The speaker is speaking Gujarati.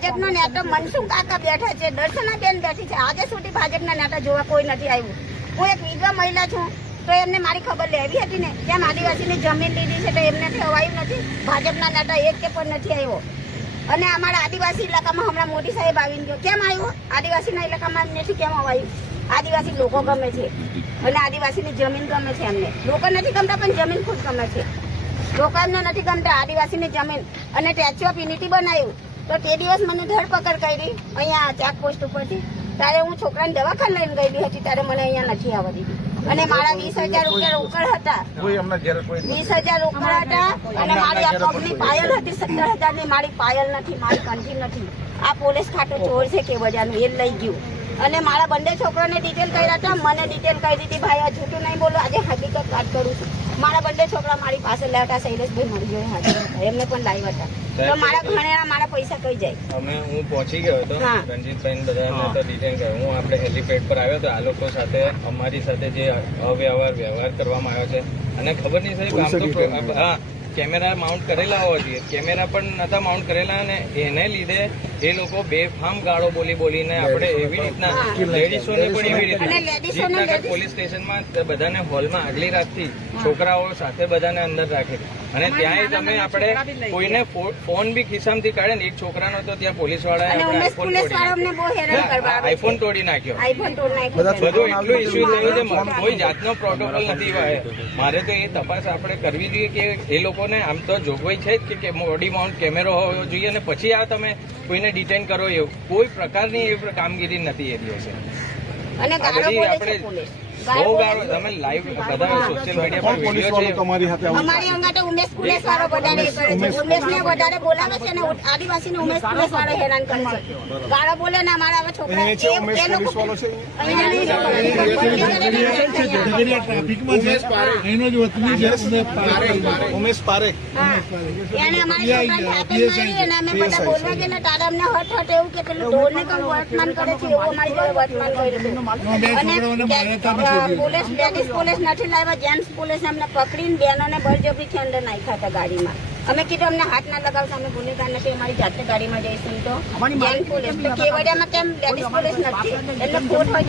ભાજપનો નેતા મનસુખ કાકા બેઠા છે, દર્શનાબેન બેઠી છે, આજે સુધી ભાજપના નેતા જોવા કોઈ નથી આવ્યું. હું એક વિધવા મહિલા છું, તો એમને મારી ખબર લેવી હતી ને. કેમ આદિવાસીની જમીન લીધી છે તો એમને થવાયું નથી? ભાજપના નેતા એક કે પણ નથી આવ્યો. અને અમારા આદિવાસી ઇલાકામાં હમણાં મોદી સાહેબ આવીને ગયો, કેમ આવ્યો? આદિવાસીના ઇલાકામાં નથી કેમ આવ્યું? આદિવાસી લોકો ગમે છે અને આદિવાસીની જમીન ગમે છે એમને. લોકો નથી ગમતા પણ જમીન ખુદ ગમે છે. લોકો એમને નથી ગમતા આદિવાસીની જમીન. અને સ્ટેચ્યુ ઓફ યુનિટી બનાવ્યું તો તે દિવસ મને ધરપકડ કરી અહીંયા ચેકપોસ્ટ ઉપરથી. ત્યારે હું છોકરાને દવાખાને લઈને ગયેલી હતી, ત્યારે મને અહીંયા નથી આવવા દીધી. અને મારા 20,000 રૂપિયા રોકડ હતા, 20,000 રોકડ હતા. અને મારી આ પગની પાયલ હતી 17,000 ની. મારી પાયલ નથી, મારી કંઠી નથી. આ પોલીસ ખાતું ચોર છે કે બજારનું, એ લઈ ગયું. અને મારા બંને છોકરાને ડિટેલ કર્યા હતા, મને ડિટેલ કરી દીધી. ભાઈ આ જૂઠું નહીં બોલો, આજે હકીકત વાત કરું છું. મારા બંને છોકરા મારી પાસે લાવ્યા હતા, શૈલેષભાઈ મારી જોડે હાજર હતા, એમને પણ લાવ્યા હતા. તો મારા ઘણા મારા પૈસા કઈ જાય. હું પહોંચી ગયો હતો રણજીતભાઈ બધા ડિટેન કર્યો. હું આપણે હેલીપેડ પર આવ્યો હતો. આ લોકો સાથે અમારી સાથે જે વ્યવહાર કરવામાં આવ્યો છે. અને ખબર નહીં સાહેબ, આમ તો હા કેમેરા માઉન્ટ કરેલા હોવા જોઈએ, કેમેરા પણ નતા માઉન્ટ કરેલા. અને એને લીધે એ લોકો બેફામ ગાળો બોલીને આપણે એવી રીતના લેડીઝોને પણ એવી રીતના પોલીસ સ્ટેશનમાં બધાને હોલમાં આગલી રાતથી છોકરાઓ સાથે બધાને અંદર રાખે. અને ત્યાંય તમે આપણે કોઈને ફોન બી ખિસ્સામાંથી કાઢે ને, એક છોકરાનો તો ત્યાં પોલીસ વાળાએ આઈફોન તોડી નાખ્યો. બધું એટલું ઇસ્યુ થયું છે, કોઈ જાતનો પ્રોટોકોલ નથી. મારે તો એ તપાસ આપણે કરવી જોઈએ કે એ લોકોને આમ તો જોગવાઈ છે જ કે બોડી માઉન્ટ કેમેરો હોવો જોઈએ, અને પછી આ તમે કોઈને ડિટેન કરો. એવું કોઈ પ્રકારની એવી કામગીરી નથી એ દિવસે. આપણે બહુ ગાળો તમે લાઈવ બધા સોશિયલ મીડિયા પર વિડીયો છે. અમારી અંગાતે ઉમેશ પોલીસ વાળો વધારે કરે છે, ઉમેશને વધારે બોલાવે છે અને આદિવાસીને ઉમેશ પોલીસ વાળો હેરાન કરે છે. ગાળો બોલે ને અમારા હવે છોકરા ઉમેશ પારેખ એને અમારી છોકરાને અમે બધા બોલવા ગયેલા, તારા અમને હટ એવું કે પેલું ઢોરને કઈ વર્તમાન કરે છે એવું અમારી જોડે વર્તમાન કર્યું. પોલીસ લેડીઝ પોલીસ નથી લાવ્યા, જેન્ટ્સ પોલીસ અમને પકડીને બહેનોને બળજબરીથી અંદર નાખ્યા હતા ગાડીમાં. અમે કીધું અમને હાથ ના લગાવતા, અમે ગુનેગાર નથી, અમારી જાતે ગાડીમાં જઈશું. તો જેન્ટ્સ પોલીસ તો કેવડિયામાં કેમ લેડીઝ પોલીસ નથી? એટલે ખોટ હોય તો